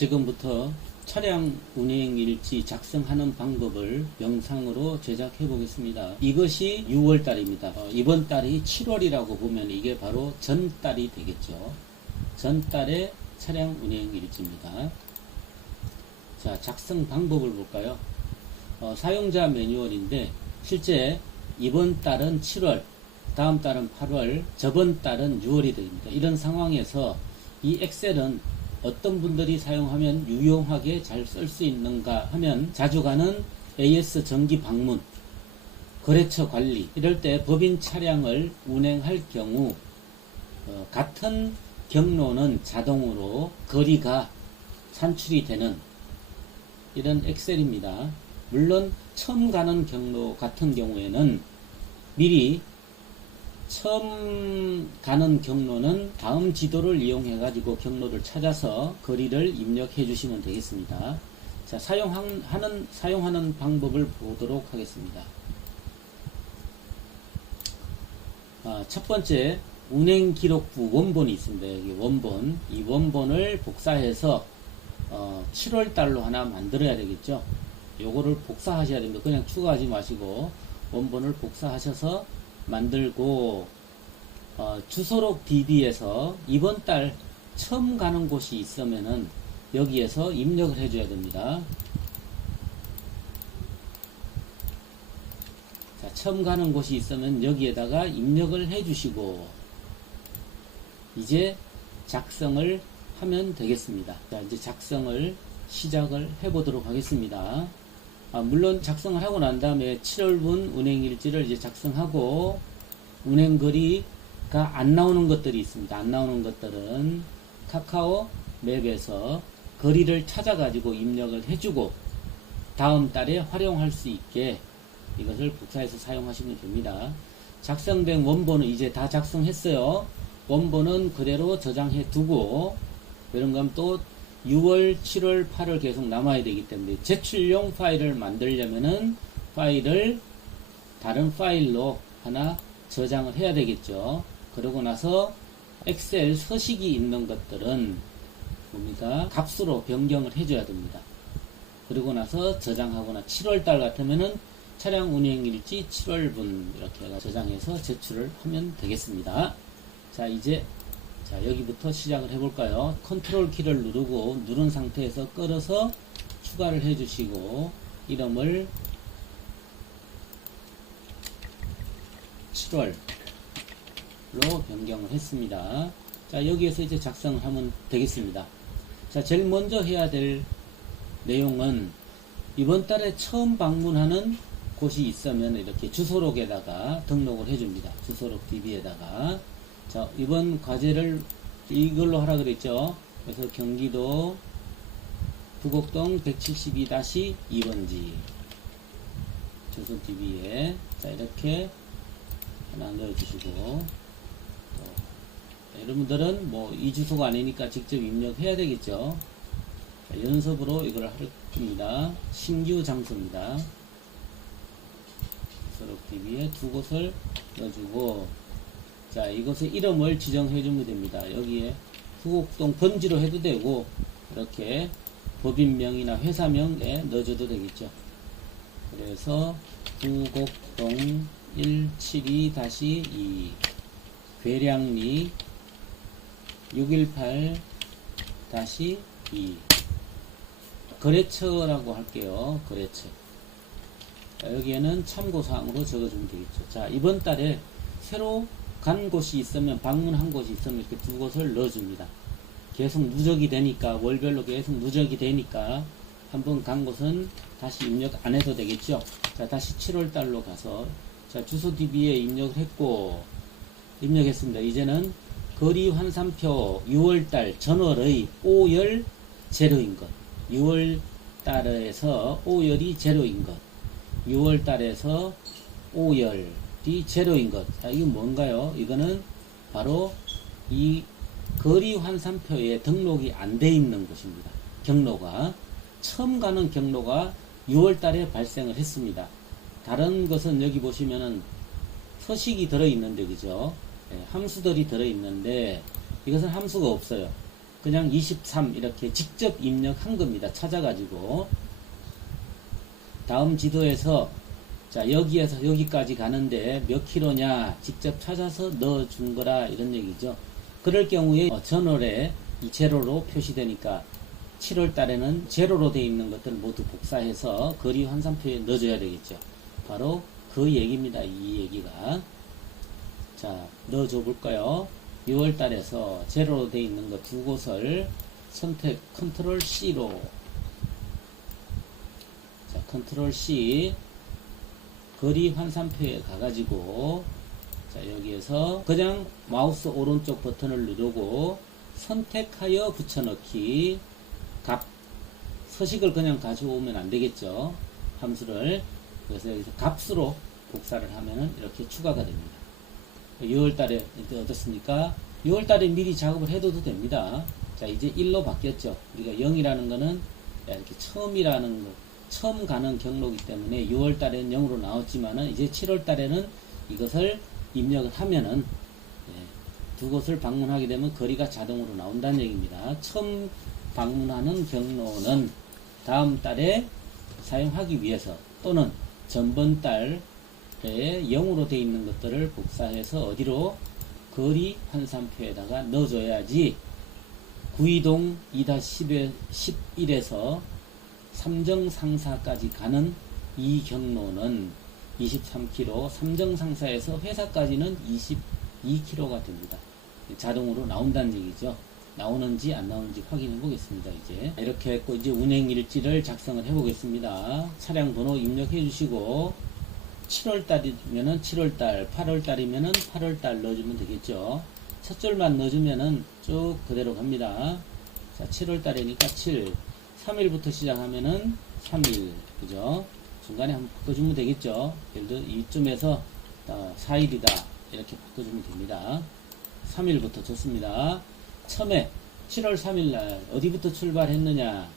지금부터 차량 운행 일지 작성하는 방법을 영상으로 제작해 보겠습니다. 이것이 6월 달입니다. 어, 이번 달이 7월이라고 보면 이게 바로 전달이 되겠죠. 전달의 차량 운행 일지입니다. 자, 작성 방법을 볼까요? 어, 사용자 매뉴얼인데 실제 이번 달은 7월, 다음 달은 8월, 저번 달은 6월이 됩니다. 이런 상황에서 이 엑셀은 어떤 분들이 사용하면 유용하게 잘 쓸 수 있는가 하면 자주 가는 AS 정기 방문, 거래처 관리 이럴 때 법인 차량을 운행할 경우 어, 같은 경로는 자동으로 거리가 산출이 되는 이런 엑셀입니다. 물론 처음 가는 경로 같은 경우에는 미리 처음 가는 경로는 다음 지도를 이용해 가지고 경로를 찾아서 거리를 입력해 주시면 되겠습니다. 자, 사용하는 사용하는 방법을 보도록 하겠습니다. 아, 첫 번째 운행 기록부 원본이 있습니다. 여기 원본 이 원본을 복사해서 어, 7월 달로 하나 만들어야 되겠죠. 요거를 복사하셔야 됩니다. 그냥 추가하지 마시고 원본을 복사하셔서 만들고 어, 주소록 DB에서 이번 달 처음 가는 곳이 있으면은 여기에서 입력을 해줘야 됩니다. 자, 처음 가는 곳이 있으면 여기에다가 입력을 해주시고 이제 작성을 하면 되겠습니다. 자, 이제 작성을 시작을 해보도록 하겠습니다. 아, 물론 작성을 하고 난 다음에 7월분 운행일지를 이제 작성하고 운행거리가 안 나오는 것들이 있습니다. 안 나오는 것들은 카카오 맵에서 거리를 찾아가지고 입력을 해주고 다음 달에 활용할 수 있게 이것을 복사해서 사용하시면 됩니다. 작성된 원본은 이제 다 작성했어요. 원본은 그대로 저장해 두고 이런 건또 6월, 7월, 8월 계속 남아야 되기 때문에 제출용 파일을 만들려면은 파일을 다른 파일로 하나 저장을 해야 되겠죠. 그러고 나서 엑셀 서식이 있는 것들은 뭡니까? 값으로 변경을 해줘야 됩니다. 그리고 나서 저장하거나 7월 달 같으면은 차량 운행일지 7월분 이렇게 저장해서 제출을 하면 되겠습니다. 자, 이제 자, 여기부터 시작을 해볼까요? 컨트롤 키를 누르고 누른 상태에서 끌어서 추가를 해주시고 이름을 7월로 변경을 했습니다. 자, 여기에서 이제 작성을 하면 되겠습니다. 자, 제일 먼저 해야 될 내용은 이번 달에 처음 방문하는 곳이 있으면 이렇게 주소록에다가 등록을 해줍니다. 주소록 DB에다가 자, 이번 과제를 이걸로 하라 그랬죠. 그래서 경기도 부곡동 172-2번지 주소 DB에 자, 이렇게 하나 넣어주시고 또 여러분들은 뭐 이 주소가 아니니까 직접 입력해야 되겠죠. 자, 연습으로 이걸 할 겁니다. 신규 장소입니다. DB에 두 곳을 넣어주고 자, 이것의 이름을 지정해 주면 됩니다. 여기에 후곡동 번지로 해도 되고, 이렇게 법인명이나 회사명에 넣어줘도 되겠죠. 그래서 후곡동 172-2 괴량리 618-2 거래처라고 할게요. 거래처. 자, 여기에는 참고사항으로 적어주면 되겠죠. 자, 이번 달에 새로 간 곳이 있으면 방문한 곳이 있으면 이렇게 두 곳을 넣어줍니다. 계속 누적이 되니까 월별로 계속 누적이 되니까 한번 간 곳은 다시 입력 안 해도 되겠죠. 자 다시 7월 달로 가서 자 주소 DB에 입력을 했고 입력했습니다. 이제는 거리 환산표 6월 달 전월의 5열 제로인 것 6월 달에서 5열이 제로인 것 6월 달에서 5열 D 제로인 것. 자, 이건 뭔가요? 이거는 바로 이 거리 환산표에 등록이 안 돼 있는 곳입니다. 경로가. 처음 가는 경로가 6월 달에 발생을 했습니다. 다른 것은 여기 보시면은 서식이 들어있는데, 그죠? 네, 함수들이 들어있는데, 이것은 함수가 없어요. 그냥 23 이렇게 직접 입력한 겁니다. 찾아가지고 다음 지도에서 자 여기에서 여기까지 가는데 몇 킬로냐 직접 찾아서 넣어준 거라 이런 얘기죠. 그럴 경우에 어, 전월에 이 제로로 표시되니까 7월 달에는 제로로 되어 있는 것들 모두 복사해서 거리 환산표에 넣어줘야 되겠죠. 바로 그 얘기입니다. 이 얘기가. 자, 넣어줘 볼까요? 6월 달에서 제로로 되어 있는 것 두 곳을 선택 컨트롤 C로 자, 컨트롤 C 거리 환산표에 가가지고 자, 여기에서 그냥 마우스 오른쪽 버튼을 누르고 선택하여 붙여넣기 값 서식을 그냥 가져오면 안 되겠죠. 함수를 그래서 여기서 값으로 복사를 하면은 이렇게 추가가 됩니다. 6월 달에 이제 어떻습니까? 6월 달에 미리 작업을 해둬도 됩니다. 자, 이제 1로 바뀌었죠. 우리가 0이라는 거는 이렇게 처음이라는 거, 처음 가는 경로이기 때문에 6월 달에는 0으로 나왔지만은 이제 7월 달에는 이것을 입력을 하면은 예, 두 곳을 방문하게 되면 거리가 자동으로 나온다는 얘기입니다. 처음 방문하는 경로는 다음 달에 사용하기 위해서 또는 전번 달에 0으로 되어 있는 것들을 복사해서 어디로 거리 환산표에다가 넣어줘야지 구이동 2-11에서 삼정상사까지 가는 이 경로는 23km, 삼정상사에서 회사까지는 22km가 됩니다. 자동으로 나온다는 얘기죠. 나오는지 안 나오는지 확인해 보겠습니다. 이제 이렇게 했고 이제 운행 일지를 작성을 해 보겠습니다. 차량 번호 입력해 주시고 7월 달이면은 7월 달, 8월 달이면은 8월 달 넣어주면 되겠죠. 첫 줄만 넣어주면은 쭉 그대로 갑니다. 자, 7월 달이니까 7, 3일부터 시작하면은 3일, 그죠? 중간에 한번 바꿔주면 되겠죠. 예를 들어 이쯤에서 4일이다 이렇게 바꿔주면 됩니다. 3일부터 좋습니다. 처음에 7월 3일 날 어디부터 출발했느냐?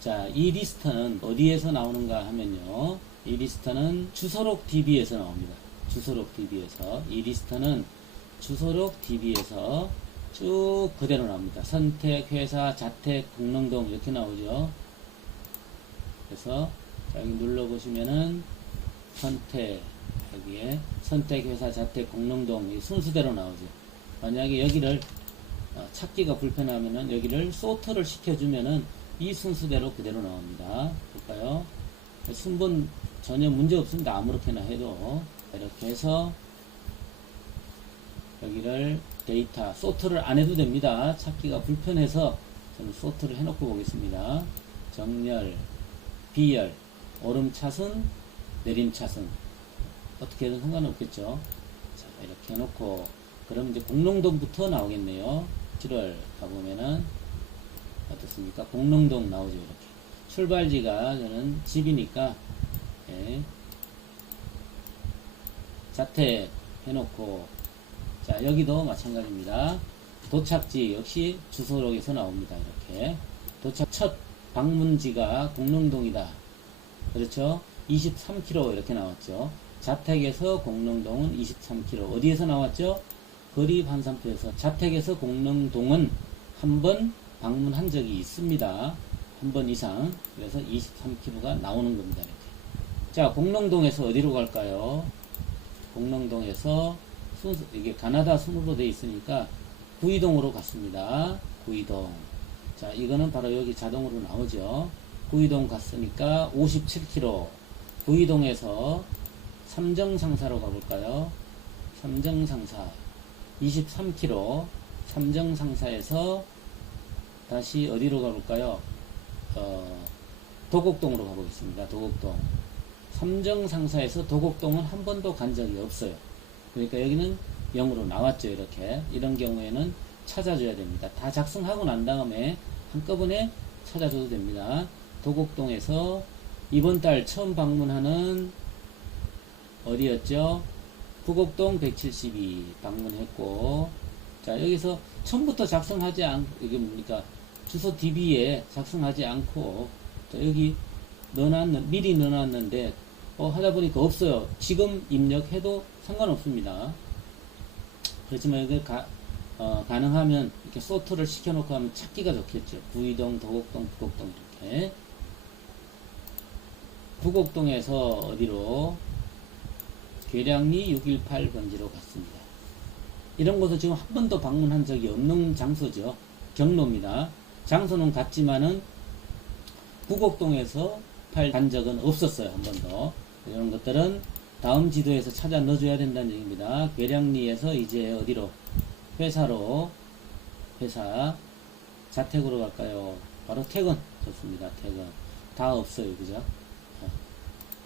자, 이 리스트는 어디에서 나오는가 하면요. 이 리스트는 주소록 DB에서 나옵니다. 주소록 DB에서 이 리스트는 주소록 DB에서 쭉 그대로 나옵니다. 선택, 회사, 자택, 공릉동 이렇게 나오죠. 그래서 자, 여기 눌러보시면은 선택 여기에 선택, 회사, 자택, 공릉동 이 순서대로 나오죠. 만약에 여기를 어, 찾기가 불편하면은 여기를 소트를 시켜주면은 이 순서대로 그대로 나옵니다. 볼까요? 순번 전혀 문제 없습니다. 아무렇게나 해도 이렇게 해서 여기를 데이터 소트를 안 해도 됩니다. 찾기가 불편해서 저는 소트를 해놓고 보겠습니다. 정렬, 비열, 오름 차순, 내림 차순 어떻게든 상관없겠죠. 자 이렇게 해놓고 그럼 이제 공릉동부터 나오겠네요. 7월 가보면은 어떻습니까? 공릉동 나오죠 이렇게 출발지가 저는 집이니까 예. 자택 해놓고 자 여기도 마찬가지입니다. 도착지 역시 주소록에서 나옵니다. 이렇게 도착 첫 방문지가 공릉동이다. 그렇죠? 23km 이렇게 나왔죠. 자택에서 공릉동은 23km 어디에서 나왔죠? 거리 환산표에서 자택에서 공릉동은 한 번 방문한 적이 있습니다. 한 번 이상 그래서 23km가 나오는 겁니다. 이렇게. 자 공릉동에서 어디로 갈까요? 공릉동에서 순수, 이게 가나다 순으로 되어 있으니까 구이동으로 갔습니다. 구이동. 자 이거는 바로 여기 자동으로 나오죠. 구이동 갔으니까 57km. 구이동에서 삼정상사로 가볼까요? 삼정상사 23km. 삼정상사에서 다시 어디로 가볼까요? 어, 도곡동으로 가보겠습니다. 도곡동. 삼정상사에서 도곡동은 한 번도 간 적이 없어요. 그러니까 여기는 0으로 나왔죠. 이렇게. 이런 경우에는 찾아줘야 됩니다. 다 작성하고 난 다음에 한꺼번에 찾아줘도 됩니다. 도곡동에서 이번 달 처음 방문하는 어디였죠? 부곡동 172 방문했고 자 여기서 처음부터 작성하지 않 이게 뭡니까 주소 DB에 작성하지 않고 자, 여기 넣어놨는 미리 넣어놨는데 어, 하다 보니까 없어요. 지금 입력해도 상관없습니다. 그렇지만 여기 가, 어, 가능하면 이렇게 소트를 시켜놓고 하면 찾기가 좋겠죠. 구이동, 도곡동, 북곡동 이렇게. 북곡동에서 어디로? 계량리 618 번지로 갔습니다. 이런 곳은 지금 한 번도 방문한 적이 없는 장소죠. 경로입니다. 장소는 같지만은 북곡동에서 팔 간 적은 없었어요. 한 번도. 이런 것들은 다음 지도에서 찾아 넣어줘야 된다는 얘기입니다. 계량리에서 이제 어디로? 회사로, 회사, 자택으로 갈까요? 바로 퇴근. 좋습니다. 퇴근. 다 없어요. 그죠?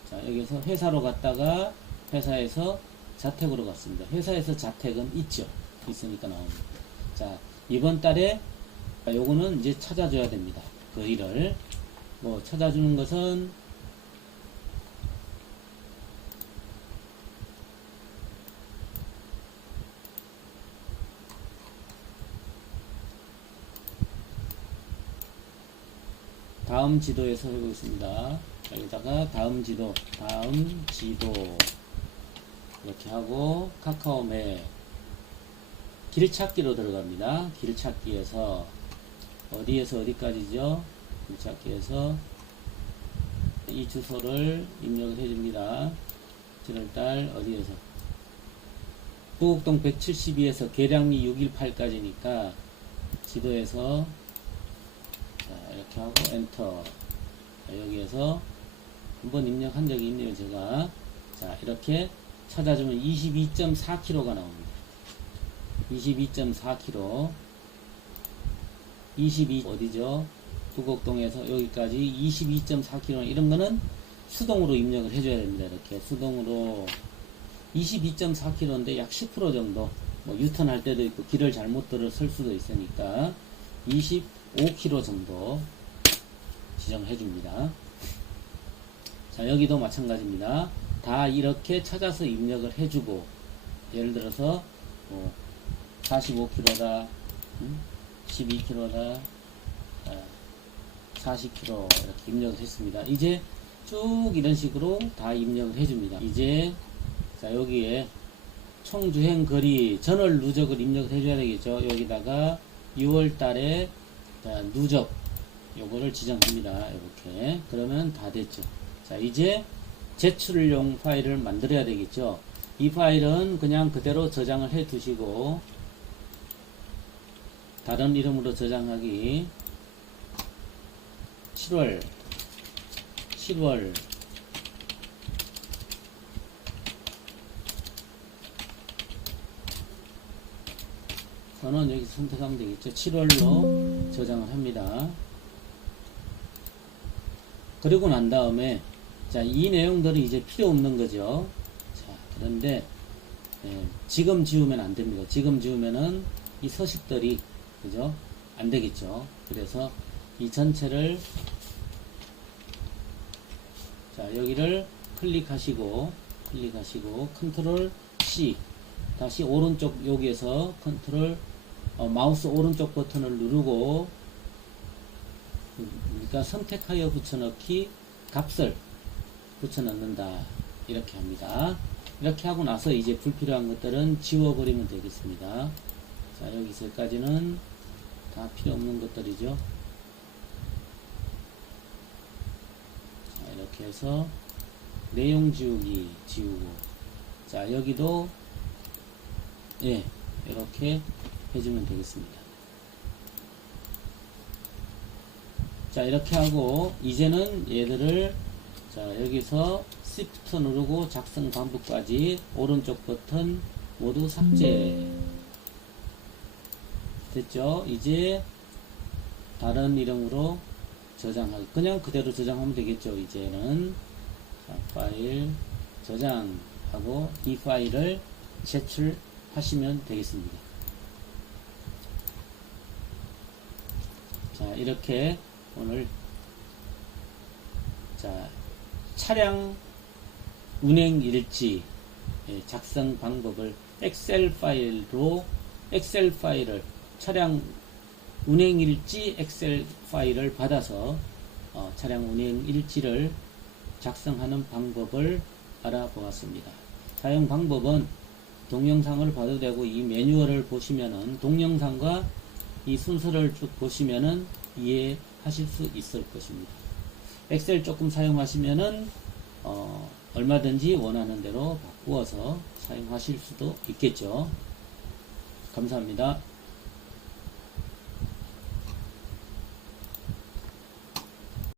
자, 여기서 회사로 갔다가 회사에서 자택으로 갔습니다. 회사에서 자택은 있죠. 있으니까 나옵니다. 자, 이번 달에 요거는 이제 찾아줘야 됩니다. 그 일을. 뭐 찾아주는 것은 다음 지도에서 해보겠습니다. 여기다가 다음 지도, 다음 지도 이렇게 하고 카카오맵 길 찾기로 들어갑니다. 길 찾기에서 어디에서 어디까지죠? 길 찾기에서 이 주소를 입력을 해줍니다. 7월달 어디에서 부곡동 172에서 계량리 618까지니까 지도에서 자, 이렇게 하고 엔터. 자, 여기에서 한번 입력한 적이 있네요 제가. 자 이렇게 찾아주면 22.4km가 나옵니다. 22.4km 22 어디죠? 부곡동에서 여기까지 22.4km 이런 거는 수동으로 입력을 해줘야 됩니다 이렇게. 수동으로 22.4km인데 약 10% 정도. 뭐 유턴 할 때도 있고 길을 잘못 들어 설 수도 있으니까 25km 정도 지정해 줍니다. 자, 여기도 마찬가지입니다. 다 이렇게 찾아서 입력을 해주고, 예를 들어서, 뭐 45km다, 12km다, 40km 이렇게 입력을 했습니다. 이제 쭉 이런 식으로 다 입력을 해줍니다. 이제, 자, 여기에 총 주행 거리, 전월 누적을 입력을 해줘야 되겠죠. 여기다가 6월 달에 누적, 요거를 지정합니다. 이렇게. 그러면 다 됐죠. 자, 이제 제출용 파일을 만들어야 되겠죠. 이 파일은 그냥 그대로 저장을 해 두시고, 다른 이름으로 저장하기, 7월, 10월, 저는 여기 선택하면 되겠죠. 7월로 저장을 합니다. 그리고 난 다음에 자, 이 내용들이 이제 필요 없는 거죠. 자, 그런데 예, 지금 지우면 안 됩니다. 지금 지우면은 이 서식들이 그죠? 안 되겠죠. 그래서 이 전체를 자, 여기를 클릭하시고 클릭하시고 컨트롤 C 다시 오른쪽 여기에서 컨트롤 어, 마우스 오른쪽 버튼을 누르고 그러니까 선택하여 붙여넣기 값을 붙여넣는다. 이렇게 합니다. 이렇게 하고 나서 이제 불필요한 것들은 지워버리면 되겠습니다. 자 여기서까지는 다 필요 없는 것들이죠. 자 이렇게 해서 내용 지우기 지우고. 자 여기도 예 이렇게 해주면 되겠습니다. 자 이렇게 하고 이제는 얘들을 자 여기서 Shift 누르고 작성 반복까지 오른쪽 버튼 모두 삭제. 됐죠? 이제 다른 이름으로 저장하기 그냥 그대로 저장하면 되겠죠 이제는. 자, 파일 저장하고 이 파일을 제출하시면 되겠습니다. 자, 이렇게 오늘 자, 차량 운행 일지 예, 작성 방법을 엑셀 파일로 엑셀 파일을 차량 운행 일지 엑셀 파일을 받아서 어, 차량 운행 일지를 작성하는 방법을 알아보았습니다. 사용 방법은 동영상을 봐도 되고 이 매뉴얼을 보시면은 동영상과 이 순서를 쭉 보시면은 이해 하실 수 있을 것입니다. 엑셀 조금 사용하시면은 어, 얼마든지 원하는 대로 바꾸어서 사용하실 수도 있겠죠. 감사합니다.